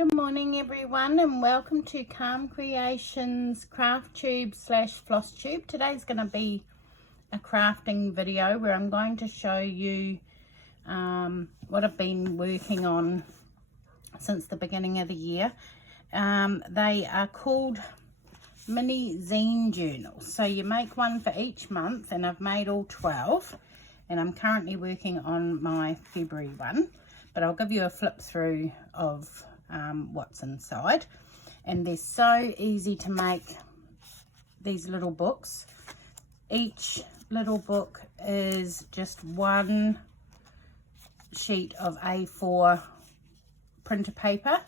Good morning everyone, and welcome to Calm Creations craft tube / floss tube. Today's going to be a crafting video where I'm going to show you what I've been working on since the beginning of the year. They are called Mini Zine journals. So you make one for each month, and I've made all 12, and I'm currently working on my February one, but I'll give you a flip through of what's inside. And they're so easy to make, these little books. Each little book is just one sheet of A4 printer paper,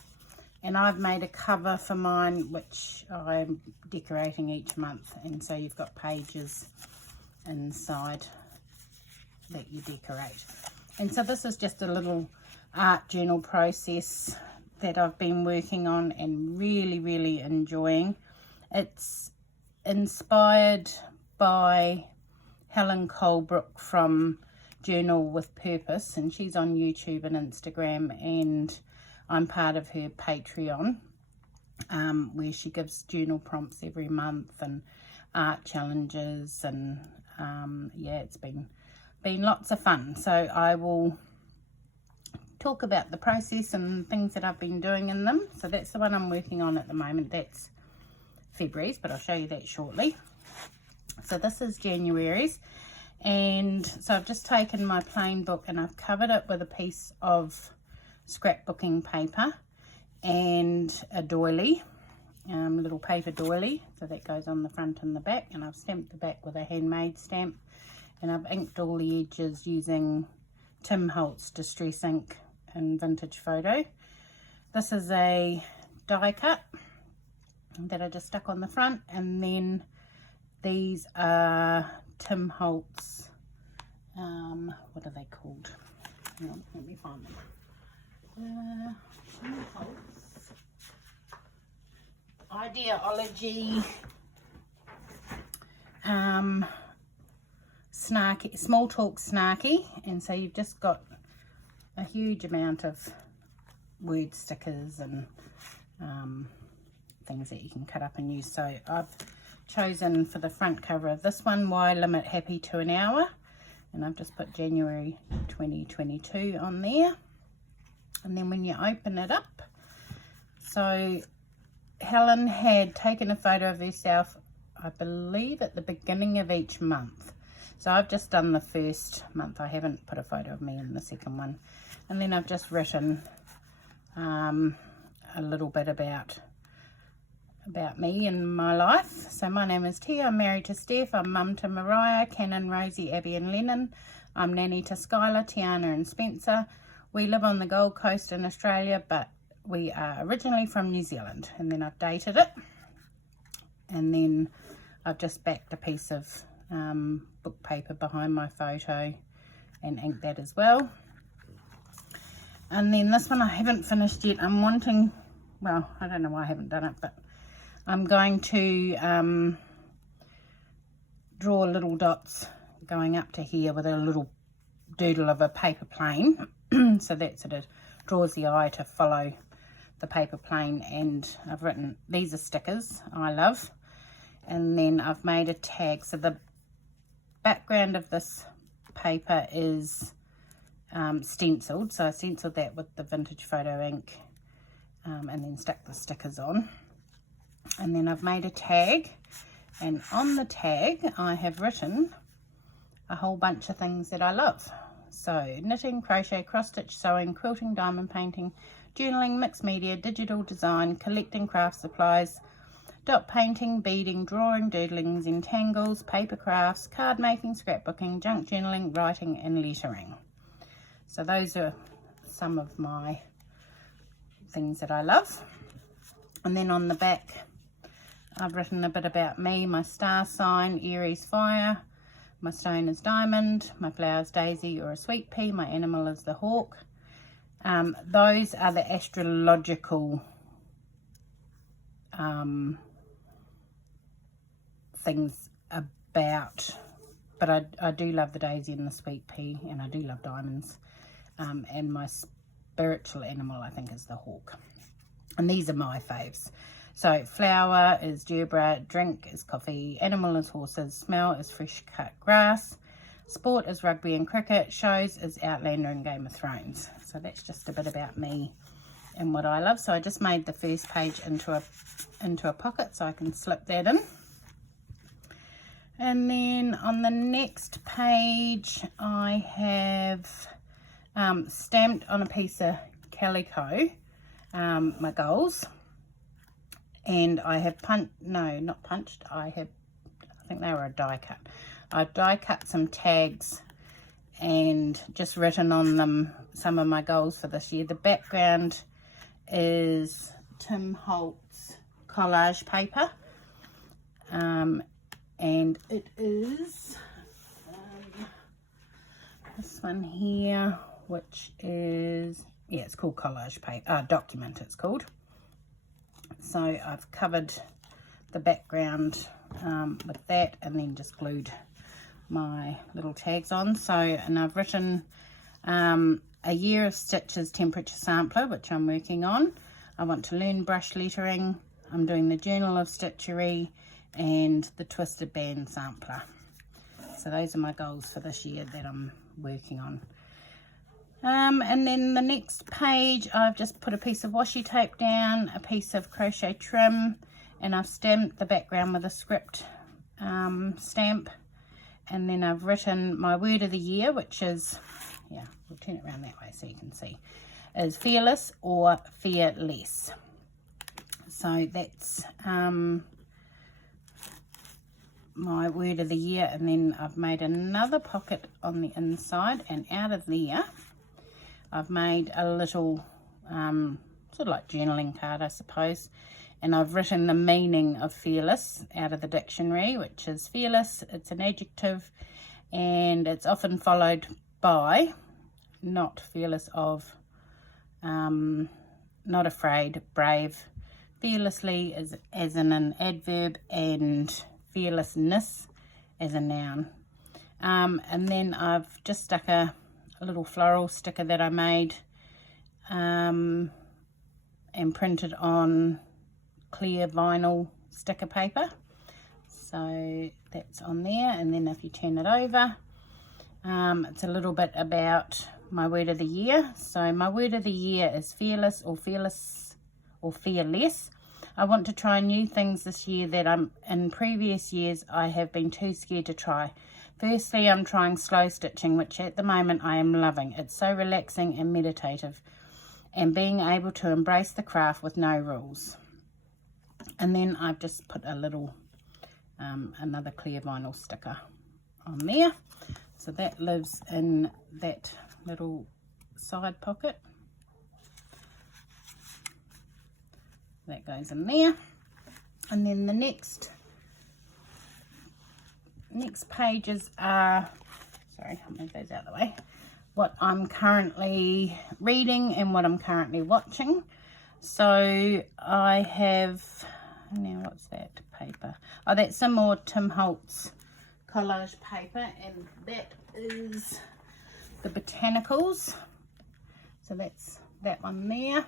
and I've made a cover for mine which I'm decorating each month, and so you've got pages inside that you decorate. And so this is just a little art journal process that I've been working on and really enjoying. It's inspired by Helen from Journal with Purpose, and she's on YouTube and Instagram, and I'm part of her Patreon, where she gives journal prompts every month and art challenges, and yeah, it's been lots of fun. So I will talk about the process and things that I've been doing in them. So that's the one I'm working on at the moment. That's February's, but I'll show you that shortly. So this is January's, and so I've just taken my plain book and I've covered it with a piece of scrapbooking paper and a doily, little paper doily, so that goes on the front and the back, and I've stamped the back with a handmade stamp, and I've inked all the edges using Tim Holtz Distress Ink and Vintage Photo. This is a die cut that I just stuck on the front, and then these are Tim Holtz, what are they called? Hang on, let me find them. Tim Holtz Ideology Snarky, Small Talk Snarky, and so you've just got a huge amount of word stickers and things that you can cut up and use. So I've chosen for the front cover of this one, why limit happy to an hour, and I've just put January 2022 on there. And then when you open it up, so Helen had taken a photo of herself, I believe, at the beginning of each month. So I've just done the first month. I haven't put a photo of me in the second one. And then I've just written a little bit about me and my life. So my name is Tia, I'm married to Steph, I'm mum to Mariah, Cannon, Rosie, Abby and Lennon. I'm nanny to Skylar, Tiana and Spencer. We live on the Gold Coast in Australia, but we are originally from New Zealand. And then I've dated it. And then I've just backed a piece of book paper behind my photo and inked that as well. And then this one I haven't finished yet. I'm wanting, well, I don't know why I haven't done it, but I'm going to draw little dots going up to here with a little doodle of a paper plane. So that sort of draws the eye to follow the paper plane. And I've written, these are stickers I love, and then I've made a tag. So the background of this paper is stenciled, so I stenciled that with the Vintage Photo ink, and then stuck the stickers on. And then I've made a tag, and on the tag I have written a whole bunch of things that I love. So knitting, crochet, cross stitch, sewing, quilting, diamond painting, journaling, mixed media, digital design, collecting craft supplies, dot painting, beading, drawing, doodling, Zentangles, paper crafts, card making, scrapbooking, junk journaling, writing and lettering. So those are some of my things that I love. And then on the back I've written a bit about me, my star sign, Aries fire, my stone is diamond, my flower's daisy or a sweet pea, my animal is the hawk. Those are the astrological things about, but I do love the daisy and the sweet pea, and I do love diamonds. And my spiritual animal, I think, is the hawk. And these are my faves. So flower is gerbera, drink is coffee, animal is horses, smell is fresh cut grass, sport is rugby and cricket, shows is Outlander and Game of Thrones. So that's just a bit about me and what I love. So I just made the first page into a pocket so I can slip that in. And then on the next page I have stamped on a piece of calico my goals, and I have I think they were a die cut. I've die cut some tags and just written on them some of my goals for this year. The background is Tim Holtz collage paper, and it is this one here, which is, yeah, it's called collage paper, document it's called. So I've covered the background with that, and then just glued my little tags on. So, and I've written a year of stitches temperature sampler, which I'm working on. I want to learn brush lettering. I'm doing the journal of stitchery and the twisted band sampler. So those are my goals for this year that I'm working on. And then the next page, I've just put a piece of washi tape down, a piece of crochet trim, and I've stamped the background with a script stamp. And then I've written my word of the year, which is, yeah, we'll turn it around that way so you can see, is fearless or fearless. So that's my word of the year. And then I've made another pocket on the inside, and out of there I've made a little sort of like journaling card, I suppose, and I've written the meaning of fearless out of the dictionary, which is fearless, it's an adjective, and it's often followed by not fearless of, not afraid, brave. Fearlessly is as in an adverb, and fearlessness as a noun. And then I've just stuck a little floral sticker that I made and printed on clear vinyl sticker paper. So that's on there, and then if you turn it over, it's a little bit about my word of the year. So my word of the year is fearless or fearless or fearless. I want to try new things this year that in previous years I have been too scared to try. Firstly, I'm trying slow stitching, which at the moment I am loving. It's so relaxing and meditative, and being able to embrace the craft with no rules. And then I've just put a little, another clear vinyl sticker on there. So that lives in that little side pocket. That goes in there. And then the next pages are, sorry, I'll move those out of the way, what I'm currently reading and what I'm currently watching. So I have, now what's that paper? Oh, that's some more Tim Holtz collage paper, and that is the Botanicals. So that's that one there.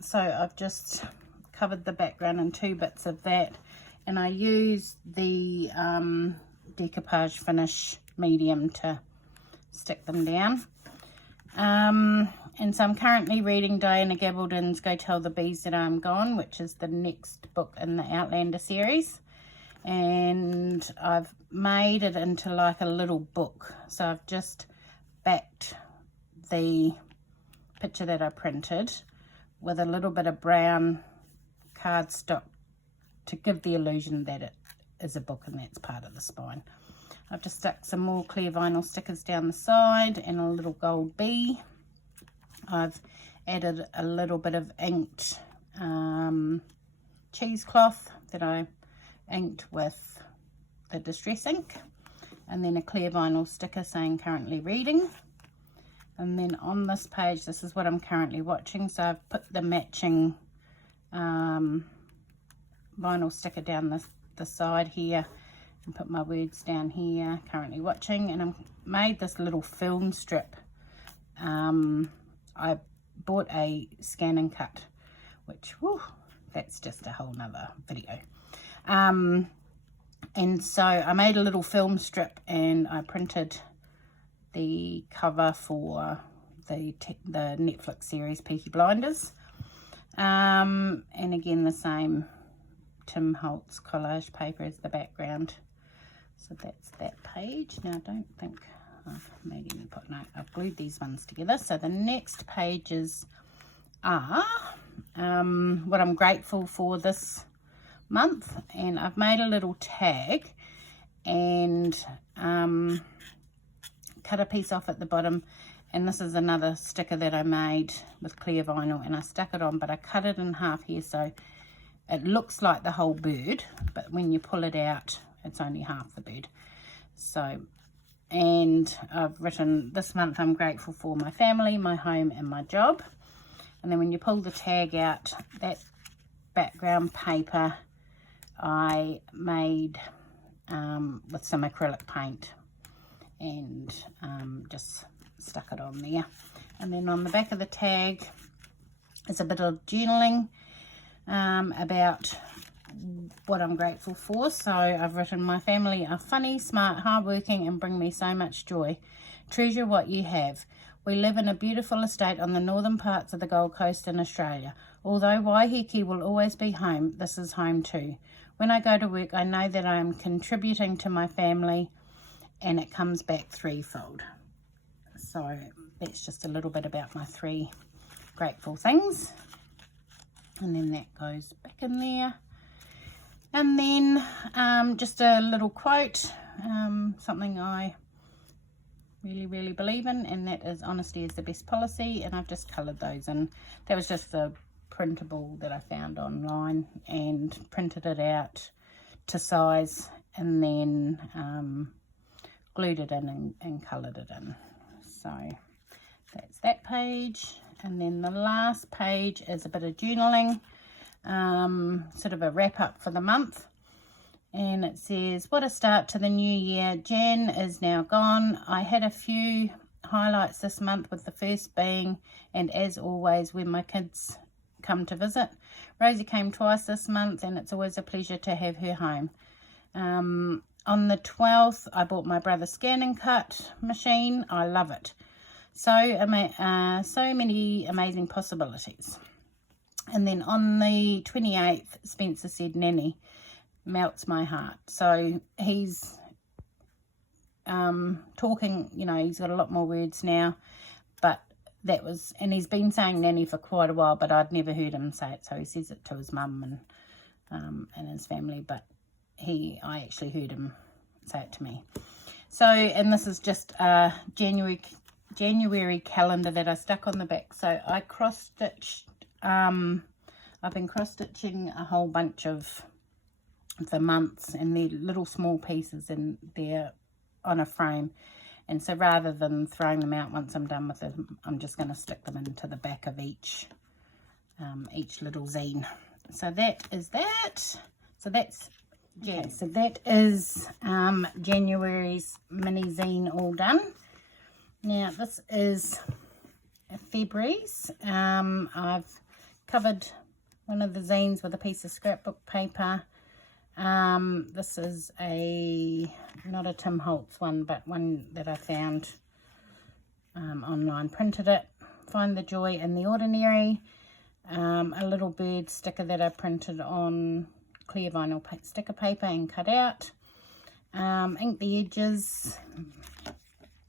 So I've just covered the background in 2 bits of that, and I use the decoupage finish medium to stick them down. And so I'm currently reading Diana Gabaldon's Go Tell the Bees That I'm Gone, which is the next book in the Outlander series, and I've made it into like a little book. So I've just backed the picture that I printed with a little bit of brown cardstock to give the illusion that it is a book and that's part of the spine. I've just stuck some more clear vinyl stickers down the side and a little gold bee. I've added a little bit of inked cheesecloth that I inked with the distress ink, and then a clear vinyl sticker saying currently reading. And then on this page, this is what I'm currently watching. So I've put the matching vinyl sticker down the side here, and put my words down here, currently watching. And I made this little film strip. I bought a scan and cut, which, whew, that's just a whole nother video. And so I made a little film strip and I printed the cover for the Netflix series Peaky Blinders. And again, the same Tim Holtz collage paper as the background. So that's that page. Now, I don't think I've made any no, I've glued these ones together. So the next pages are what I'm grateful for this month, and I've made a little tag and cut a piece off at the bottom, and this is another sticker that I made with clear vinyl, and I stuck it on, but I cut it in half here so it looks like the whole bird, but when you pull it out it's only half the bird. So, and I've written, this month I'm grateful for my family, my home and my job. And then when you pull the tag out, that background paper I made with some acrylic paint, and just stuck it on there. And then on the back of the tag is a bit of journaling about what I'm grateful for. So I've written, my family are funny, smart, hardworking and bring me so much joy. Treasure what you have. We live in a beautiful estate on the northern parts of the Gold Coast in Australia. Although Waiheke will always be home, this is home too. When I go to work, I know that I am contributing to my family and it comes back threefold. So that's just a little bit about my 3 grateful things. And then that goes back in there. And then just a little quote, something I really believe in, and that is honesty is the best policy, and I've just coloured those in. That was just the printable that I found online and printed it out to size, and then glued it in and coloured it in. So that's that page. And then the last page is a bit of journaling, sort of a wrap up for the month. And it says, what a start to the new year. Jan is now gone. I had a few highlights this month, with the first being, and as always, when my kids come to visit. Rosie came twice this month, and it's always a pleasure to have her home. On the 12th, I bought my brother's scan and cut machine. I love it. So many amazing possibilities. And then on the 28th, Spencer said, Nanny, melts my heart. So he's talking, you know, he's got a lot more words now, but that was, and he's been saying Nanny for quite a while, but I'd never heard him say it. So he says it to his mum and his family, but I actually heard him say it to me. So, and this is just a January calendar that I stuck on the back. So I cross-stitched, I've been cross-stitching a whole bunch of the months, and they're little small pieces in there on a frame. And so rather than throwing them out once I'm done with them, I'm just going to stick them into the back of each little zine. So that is that. So that's, yeah, so that is January's mini zine all done. Now this is February's. I've covered one of the zines with a piece of scrapbook paper. This is not a Tim Holtz one, but one that I found online. Printed it. Find the joy in the ordinary. A little bird sticker that I printed on clear vinyl sticker paper and cut out. Inked the edges,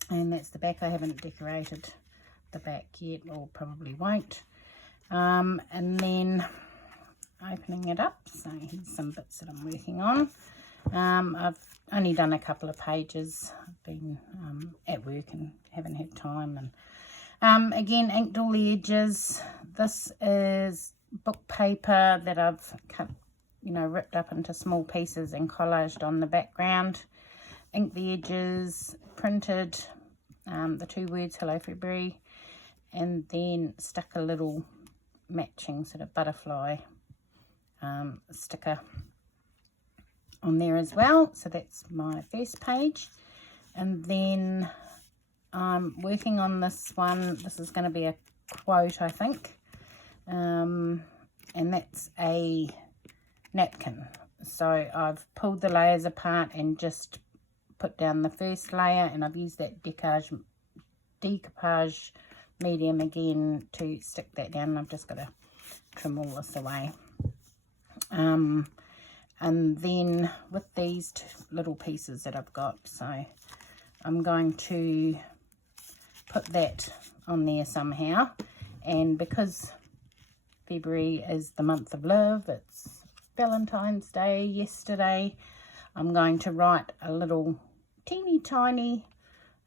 and that's the back. I haven't decorated the back yet, or probably won't. And then opening it up, so here's some bits that I'm working on. I've only done a couple of pages. I've been at work and haven't had time, and again inked all the edges. This is book paper that I've cut, you know, ripped up into small pieces and collaged on the background. Inked the edges, printed the 2 words Hello February, and then stuck a little matching sort of butterfly sticker on there as well. So that's my first page. And then I'm working on this one. This is going to be a quote, I think. And that's a napkin. So I've pulled the layers apart and just put down the first layer, and I've used that decoupage medium again to stick that down. And I've just got to trim all this away. And then with these little pieces that I've got, so I'm going to put that on there somehow. And because February is the month of love, it's Valentine's Day yesterday, I'm going to write a little teeny tiny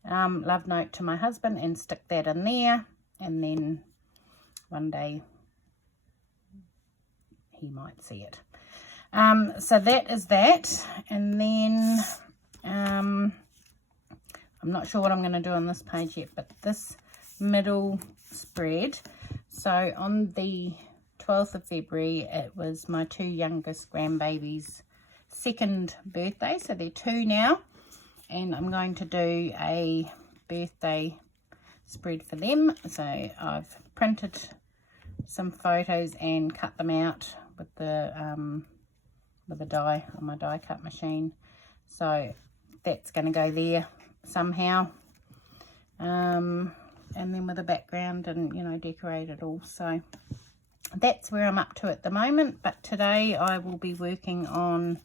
love note to my husband and stick that in there, and then one day he might see it. So that is that. And then I'm not sure what I'm going to do on this page yet, but this middle spread, so on the 12th of February it was my two youngest grandbabies' second birthday, so they're 2 now, and I'm going to do a birthday spread for them. So I've printed some photos and cut them out with the die on my die cut machine, so that's going to go there somehow, and then with a background and, you know, decorate it all. So that's where I'm up to at the moment. But today I will be working on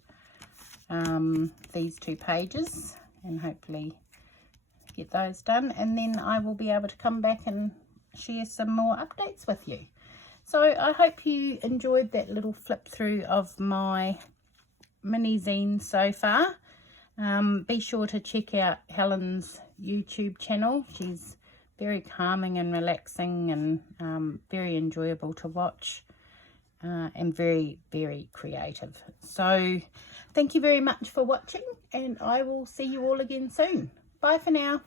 these 2 pages and hopefully get those done, and then I will be able to come back and share some more updates with you. So I hope you enjoyed that little flip through of my mini zine so far. Be sure to check out Helen's YouTube channel. She's very calming and relaxing, and very enjoyable to watch, and very, very creative. So thank you very much for watching, and I will see you all again soon. Bye for now.